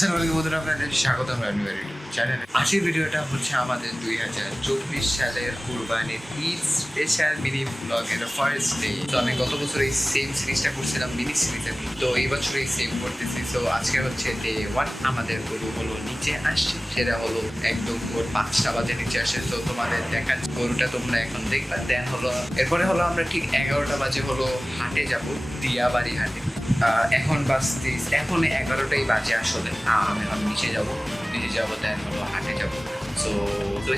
আসসালামু আলাইকুম বন্ধুরা আপনাদের স্বাগতম ইউটিউব চ্যানেলে আজকের ভিডিওটা হচ্ছে আমাদের দুই হাজার চব্বিশ সালের কুরবানির ঈদ স্পেশাল মিনি ব্লগের ফার্স্ট ডে তো আমি গত বছর এই সেম সিরিজটা করছিলাম মিনি সিরিজে তো এই বছর এই সেম করতেছি। তো আজকে হচ্ছে ডে ওয়ান আমাদের গরু হলো নিচে আসছে। সেটা হলো একদম ভোর পাঁচটা বাজে নিচে আসে তো তোমাদের দেখা গরুটা তোমরা এখন দেখবা। দেন হলো, এরপরে হলো আমরা ঠিক এগারোটা বাজে হলো হাটে যাব, দিয়াবাড়ি হাটে। এখন বাজতে এখন এগারোটাই বাজে আসলে। আমি এখন নিচে যাব। নিচে যাব দেন হলো হাটে যাব। সো তো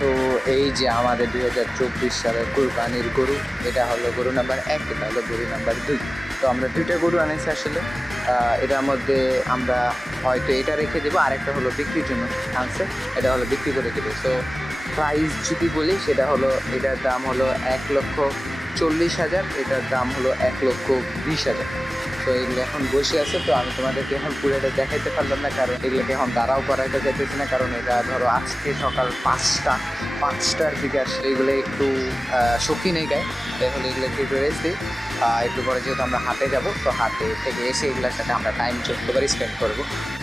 তো এই যে আমাদের দুই হাজার চব্বিশ সালের কুরবানির গরু, এটা হলো গরু নাম্বার এক, এটা হলো গরু নাম্বার দুই। তো আমরা দুইটা গরু আনেছি আসলে। এটার মধ্যে আমরা হয়তো এটা রেখে দেবো, আরেকটা হলো বিক্রির জন্য আনছে। এটা হলো বিক্রি করে দেবো। তো প্রাইস যদি বলি, সেটা হলো, এটার দাম হলো এক লক্ষ চল্লিশ হাজার, এটার দাম হলো এক লক্ষ বিশ হাজার। তো এগুলো এখন বসে আছে, তো আমি তোমাদেরকে এখন পুরোটা দেখাইতে পারলাম না, কারণ এগুলোকে এখন দাঁড়াও করাইতে যাইতেছি না, কারণ এটা ধরো আজকে সকাল পাঁচটা, পাঁচটার দিকে আসলে এগুলো একটু শক্তি নেই গায়ে। হলে এগুলোকে একটু রেস্ট দিই। একটু পরে যেহেতু আমরা হাটে যাব, তো হাটে থেকে এসে এগুলোর সাথে আমরা টাইম চোদ্দ করে স্পেন্ড করব।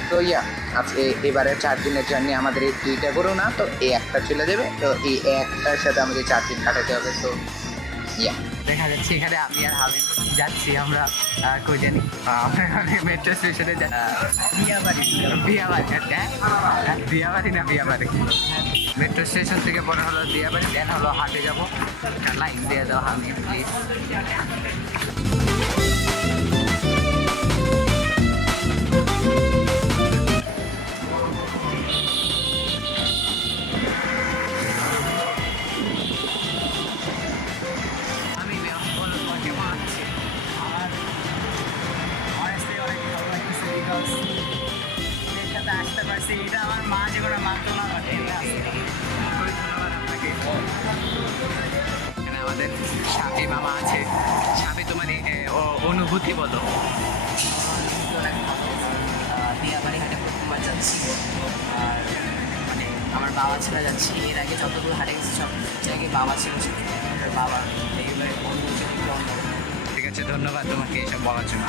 তো ইয়া, আজকে এবারে চার দিনের জার্নি আমাদের এই দুইটা করো না, তো এই একটা চলে যাবে। তো এই একটার সাথে আমাদের চার দিন কাটাতে হবে। তো দেখা যাচ্ছে এখানে আমি আর হামিদ যাচ্ছি, আমরা কই জানি? মেট্রো স্টেশনে বিয়াবাড়ি। বিয়াবাড়ি হ্যাঁ? বিয়াবাড়ি না বিয়াবাড়ি? মেট্রো স্টেশন থেকে পরে হলো বিয়াবাড়ি দেন হলো হাটে যাব। লাইন দিয়ে দাও হামিদ প্লিজ সাপি আছে। সাপি তোমার অনুভূতি বলো। বিয়াবাড়ি হাটে প্রথমবার যাচ্ছি। আর মানে আমার বাবা ছেড়ে যাচ্ছি। এর আগে যতগুলো হাটে গেছি সব জায়গায় বাবা ছিল বাবা এইগুলো অনুভূতি ঠিক আছে ধন্যবাদ তোমাকে এইসব বলার জন্য।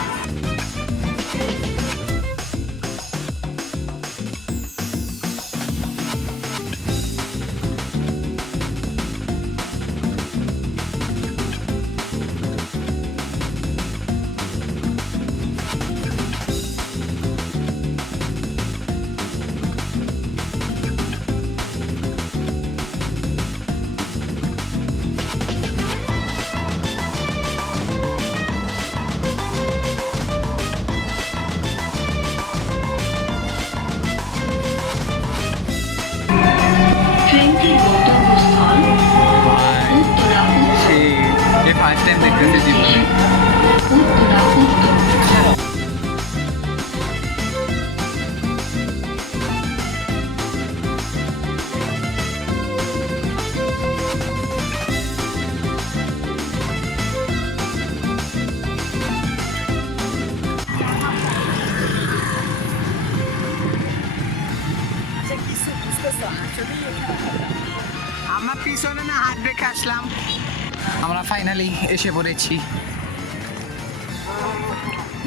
এসে পড়েছি।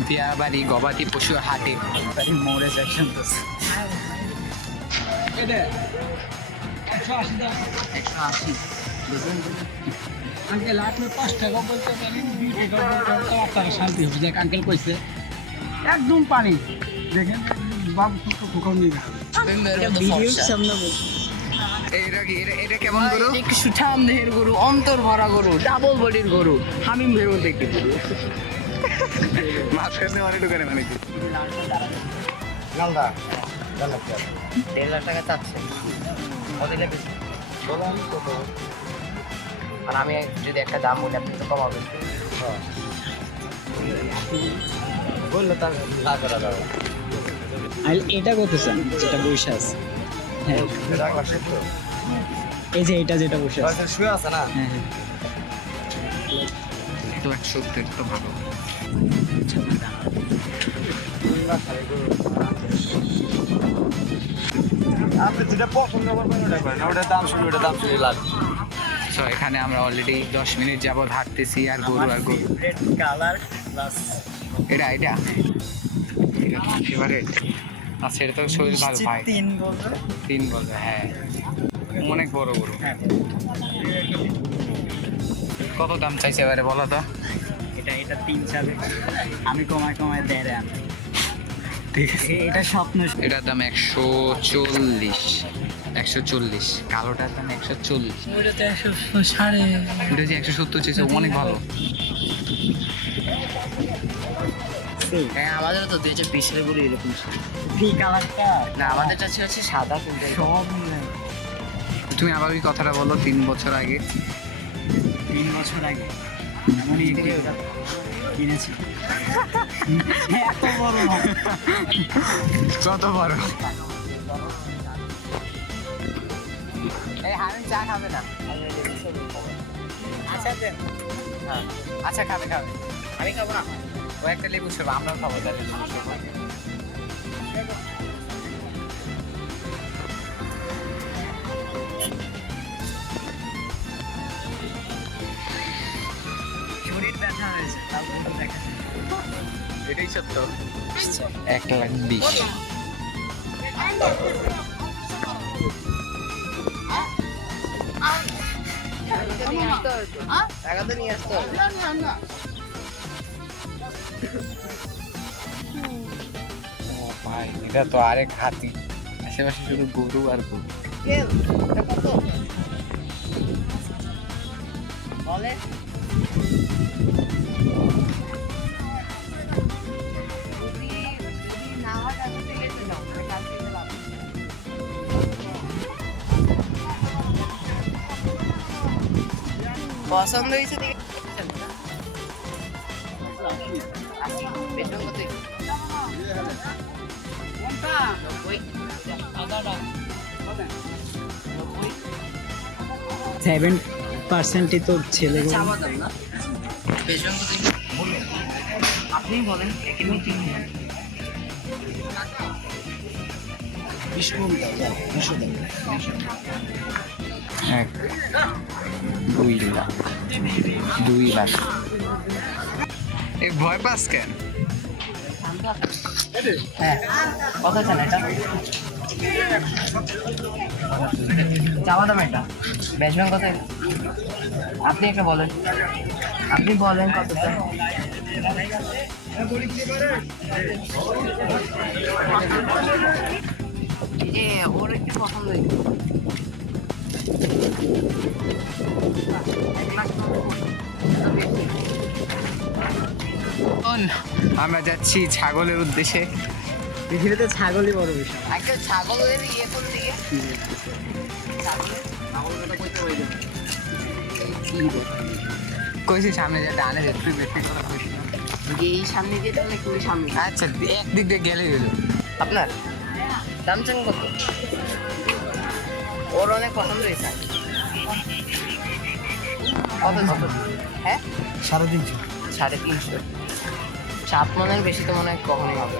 বিয়াবাড়ি গবাদি পশুর হাটে। মোড়ে সেকশন তো একশো আশি আঙ্কেল আপনি পাঁচ টাকা বলতে পারেন দুই টাকা বলতে আপনার শান্তি হবে। দেখ আঙ্কেল কইছে একদম পানি। দেখেন বাবু ফুটো ফুকাও নিয়ে এটা এটা কেমন গরু? সুঠাম দেহের গরু অন্তর ভরা গরু ডাবল বডির গরু হামিম ভেরো দেখতে মাঝখানে অনেক দোকানে মানে কি? দেড় লাখ টাকা চাচ্ছে। কত? আর আমি যদি একটা দাম বলি আপনি তো কমাবেন। আর এটা করতেছেন যেটা বসে আছে। হ্যাঁ। এই যে এটা যেটা বসে আছে। হ্যাঁ হ্যাঁ। এক লাখ সত্তর তো ভালো। আপনি যেটা পছন্দ করবেন ওটা করেন। দাম শুনে ওটার দাম শুনে লাভ সো এখানে আমরা অলরেডি দশ মিনিট যাবত হাঁটতেছি আর গরু আর গরু। কালার প্লাস এটা এটা? ফেভারিট আচ্ছা এটা তো শরীর ভালো ভাই। তিন বলবে তিন বলবে হ্যাঁ। অনেক বড় গরু। হ্যাঁ। কত দাম চাইছে এবারে বলো তো? এটা এটা তিন চাবে আমি কমায় কমায় দেড় ঠিক আছে। এটা স্বপ্ন এটার দাম একশো চল্লিশ। একশো চল্লিশ। কালোটার দাম একশো চল্লিশ। একশো সাড়ে ওটা যে একশো সত্তর চেয়েছে অনেক ভালো। হ্যাঁ আমাদেরও তো দুই হাজার বিশ সালে বলে এরকম না আমাদের কাছে হচ্ছে সাদা কিন্তু সব তুমি আবার ওই কথাটা বলো তিন বছর আগে। তিন বছর আগে? মানে এটা কিনেছি। এত বড় না। কত বড়? এই হারুন চা খাবে না? আচ্ছা দেন। হ্যাঁ। আচ্ছা খাবে খাবে। আমি খাব না। ও একটা লেবু আমরাও খাব তাহলে। এটাই সত্য। এক লাখ বিশ। টাকা তো নিয়ে আসতে হবে। এটা তো আরেক হাতি। আশেপাশে শুধু গরু আর গরু। বলে পছন্দ হয়েছে দেখে বেতন কত নব্বই নব্বই সেভেন পার্সেন্টই তো ছেলে আপনি বলেন এক দুই লাখ। দুই লাখ। ভয় পাস কেন? হ্যাঁ। কত এটা? চাওয়া দাম এটা। বেচবেন কত? আপনি একটা বলেন। আপনি বলেন কত ওর একটু পছন্দ আমরা যাচ্ছি ছাগলের উদ্দেশ্যে। পৃথিবীতে ছাগলই বড় বিষয়। একটা ছাগলের ইয়ে করে দিকে ছাগলের কইছি সামনে যেটা আনে একটু বেশি কথা কইছি এই সামনে দিয়ে তাহলে একটু সামনে। আচ্ছা একদিক দিয়ে গেলেই হলো আপনার দাম চান কত? ওর অনেক পছন্দ হয়েছে। কত কত হ্যাঁ সাড়ে তিনশো। সাড়ে তিনশো। সাত মনের বেশি তো মনে হয় কখনই হবে।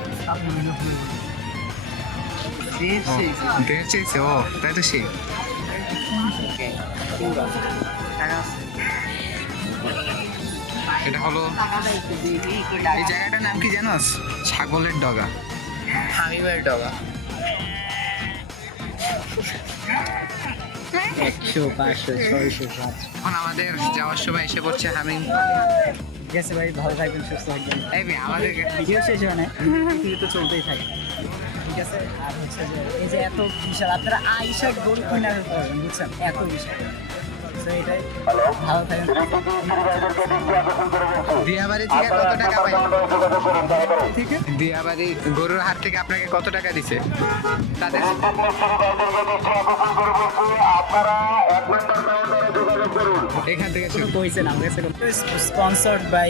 দেড় চেয়েছে ও তাই তো সে। এটা হলো এই জায়গাটার নাম কি জানোস ছাগলের ডগা। হামিমের ডগা। একশো পাঁচশো ছয়শো সাতশো আমাদের যাওয়ার সময় এসে পড়ছে হামিম। ঠিক আছে ভাই ভালো থাকবেন সুস্থ থাকবেন। আমাদের ভিডিও শেষ হয় না পৃথিবী তো চলতেই থাকে। ঠিক আছে? আর হচ্ছে যে এই যে এত বিশাল আপনারা আইসা গোল কিনে আনতে পারবেন বুঝছেন? এত বিশাল। তো এটাই ভালো থাকেন দিয়াবাড়ি থেকে কত টাকা পাই দিয়াবাড়ি গরুর হাট থেকে আপনাকে কত টাকা দিছে? তাদের এখান থেকে শুরু। কইছেন আমার স্পন্সর্ড বাই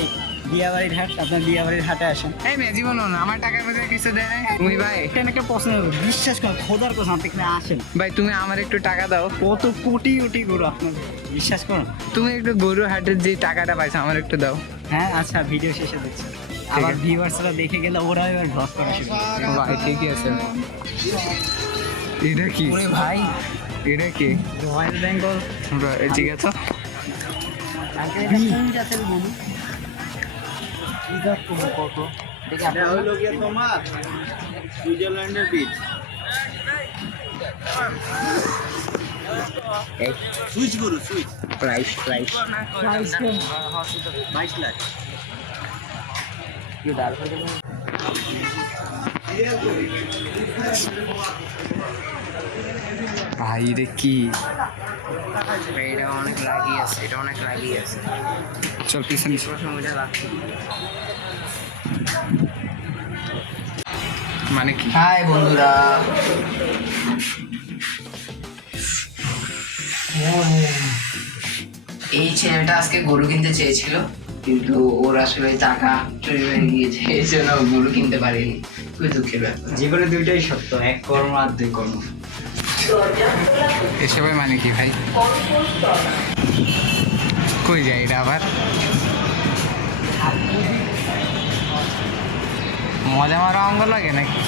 বিয়াবাড়ির হাট আপনার বিয়াবাড়ির হাটে আসেন। এই মেয়ে জীবন আমার টাকার মধ্যে কিছু দেয় নাই। তুমি ভাই। এখানে একটা পছন্দ বিশ্বাস করেন খোদার কথা আপনি এখানে আসেন। ভাই তুমি আমার একটু টাকা দাও। কত কোটি কোটি গরু আপনার বিশ্বাস করুন তুমি একটু গরু হাটের যে টাকাটা পাইছো আমার একটু দাও। হ্যাঁ আচ্ছা ভিডিও শেষে দেখছি। আবার। ভিউয়ার্সরা দেখে গেলে ওরা এবার ব্লগ করা শুরু ভাই ঠিকই আছে। এটা কি? ওরে ভাই। এটা কি? রয়্যাল বেঙ্গল ঠিক আছে। সুইজারল্যান্ডের বীজ সুইচ গরু সুইচ প্রাইস প্রাইস বাইশ লাখ ভাই রে কি? এটা অনেক লাগিয়ে আছে এটা অনেক লাগিয়ে আছে চল পিছনে। চল। সময়টা লাগছে। মানে কি? হাই বন্ধুরা। এই ছেলেটা আজকে গরু কিনতে চেয়েছিল কিন্তু ওর আসলে টাকা চুরি হয়ে গিয়েছে এই জন্য গরু কিনতে পারেনি। খুবই দুঃখের ব্যাপার। জীবনে দুইটাই সত্য এক কর্ম আর দুই কর্ম। এসবের মানে কি ভাই? কই যায় এটা আবার? মজা মারা অঙ্গ লাগে নাকি?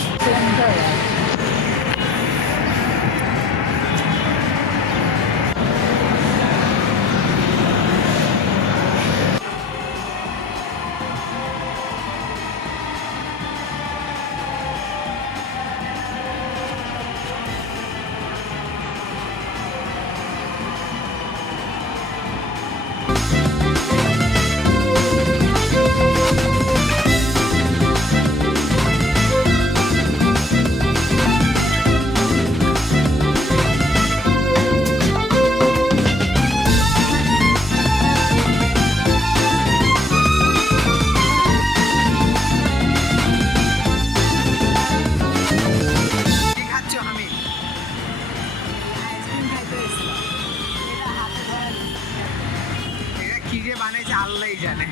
বানাইছে আল্লাহই জানে।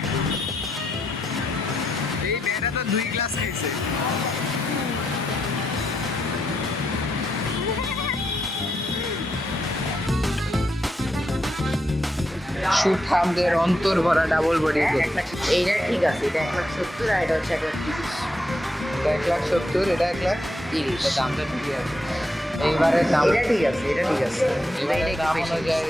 এই মেয়েটা তো দুই গ্লাস খাইছে। সুঠামদের অন্তর ভরা ডাবল বডি এইটা ঠিক আছে এটা এক লাখ সত্তর আর এটা হচ্ছে এক লাখ তিরিশ। এটা এক লাখ সত্তর এটা এক লাখ তিরিশ। দামটা ঠিকই আছে। এইবারে দামটা ঠিক আছে এটা ঠিক আছে। এবারে এটা দাম। অনুযায়ী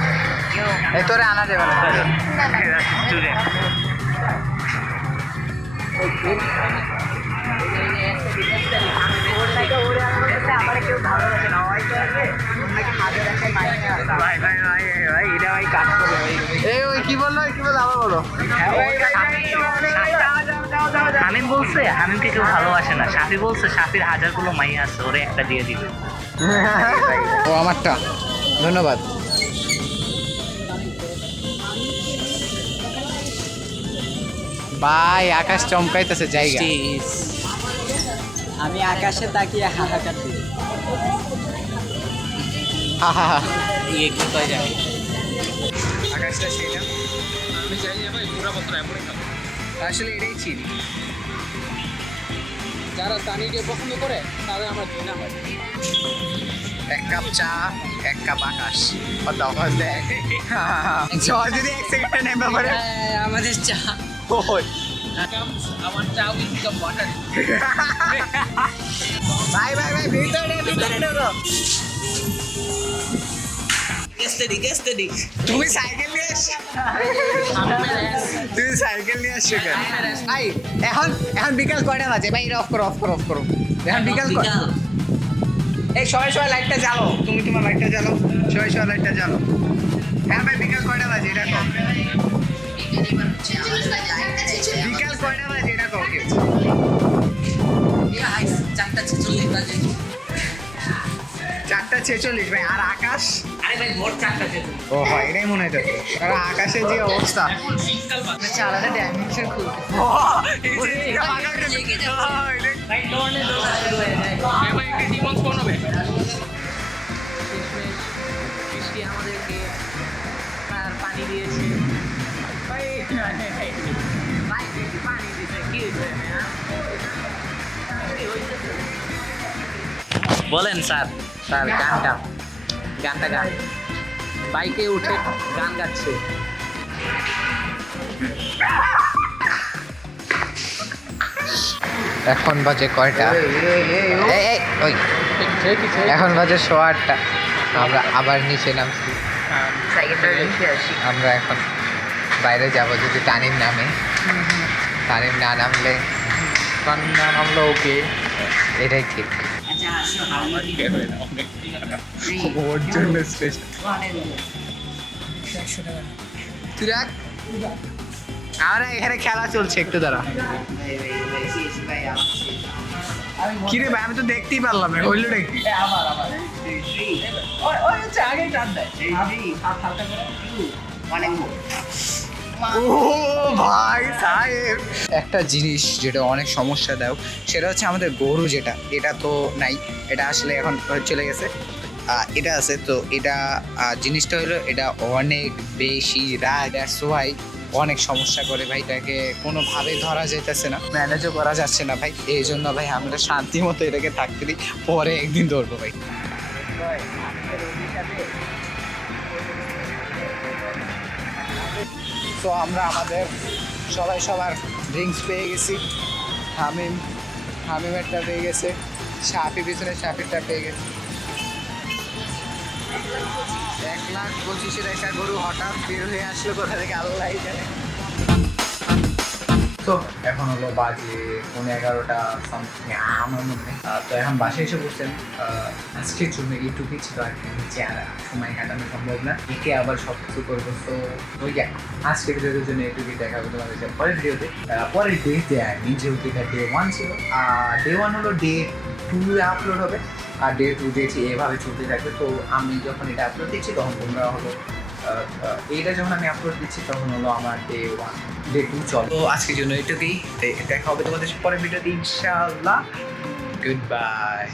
তোরে আনা যাবে না। কি বলল কি বলল আবার বলো। হামিম বলছে হামিমকে কেউ ভালোবাসে না। সাফি বলছে সাফির হাজারগুলো মাইয়া আছে ওরে একটা দিয়ে দিবে। ও আমারটা। ধন্যবাদ। ভাই আকাশ চমকাইতেছে জায়গা। আমি আকাশে তাকিয়ে হাহাকার দিই। হা হা হা ইয়ে কোথায় যাবে আকাশটা সেটা আমি চাই যে ভাই পুরা পত্র এমনই খাব। আসলে এটাই চিনি যারা তানিকে পছন্দ করে তাদের আমার ঘৃণা হয়। এক কাপ চা এক কাপ আকাশ। দেয় ঝড় যদি এক সেকেন্ডে নেমে পড়ে। আমাদের চা। ওই আমার চা উইথ কাপ ওয়াটার ভাই ভাই ভাই ভিতরে ভিতরে ঢোকো স্টেডি স্টেডি তুমি সাইকেল নিয়ে এসছো তুমি সাইকেল নিয়ে আসছো কেন? ভাই এখন এখন বিকাল কয়টা বাজে? ভাই অফ করো অফ করো অফ করো। এখন বিকাল কয়টা এই সবাই সবাই লাইটটা জ্বালো। তুমি তোমার লাইটটা জ্বালো। সবাই সবাই লাইটটা জ্বালো। হ্যাঁ ভাই বিকাল কয়টা বাজে? এটা বিকাল কয়টা বাজে? এটা কও চারটা ছেচল্লিশ বাজে চারটা ছেচল্লিশ ভাই আর আকাশ? আরে ভাই ভোর চারটা যেত ও হয় এটাই মনে হতো কারণ আকাশের যে অবস্থা। ডাইমেনশন খুব ভাই একটা ডিমন্স কোন হবে। বলেন স্যার। স্যার গানটা গানটা গান। বাইকে উঠে গান গাচ্ছে। এখন বাজে কয়টা? এই, এই, ওই। এখন বাজে সোয়া আটটা। আমরা আবার নিচে নামছি। আমরা এখন বাইরে যাব যদি তানিম নামে। তানিম না নামলে তানিম না নামলে ওকে। এটাই ঠিক। ওর এখানে খেলা চলছে একটু দাঁড়া কিরে ভাই আমি তো দেখতেই পারলাম না হইল ভাই সাহেব। একটা জিনিস যেটা অনেক সমস্যা দেয় সেটা হচ্ছে আমাদের গরু যেটা, এটা তো নাই, এটা আসলে এখন চলে গেছে। এটা আছে, তো এটা জিনিসটা হলো এটা অনেক বেশি রাগ দ্যাটস ওয়াই অনেক সমস্যা করে ভাই, এটাকে কোনোভাবে ধরা যেতেছে না ম্যানেজও করা যাচ্ছে না ভাই। এই জন্য ভাই আমরা শান্তি মতো এটাকে থাকতে দিই, পরে একদিন ধরবো ভাই। তো আমরা আমাদের সবাই সবার ড্রিঙ্কস পেয়ে গেছি। হামিম, হামিমেরটা পেয়ে গেছে। সাফি পিছনে সাফিরটা পেয়ে গেছে। এক লাখ পঁচিশের একটা গরু হঠাৎ বের হয়ে আসলো কোথা থেকে? আল্লাহ জানে। তো এখন হলো বাজে পনেরো এগারোটা সামথিং আমার মনে তো এখন বাসায় এসে বসছেন আজকের জন্য এইটুকুই ছিল আর কি। নিচে আর সময় কাটানো সম্ভব না। একে আবার সব কিছু করব। তো ওই আজকের ভিডিওর জন্য এইটুকুই। দেখা হবে তোমাদের পরের ভিডিওতে। পরের ডেতে আমি যেহেতু এটা ডে ওয়ান ছিল। আর ডে ওয়ান হলো ডে টু আপলোড হবে। আর ডে টু ডে এভাবে চলতে থাকবে। তো আমি যখন এটা আপলোড দিচ্ছি, তখন তোমরা হলো এইটা যখন আমি আপলোড দিচ্ছি, তখন হলো আমার ডে ওয়ান ডে টু চল। তো আজকের জন্য এটুকুই। দেখা হবে তোমাদের পরের ভিডিওতে ইনশাআল্লাহ। Good bye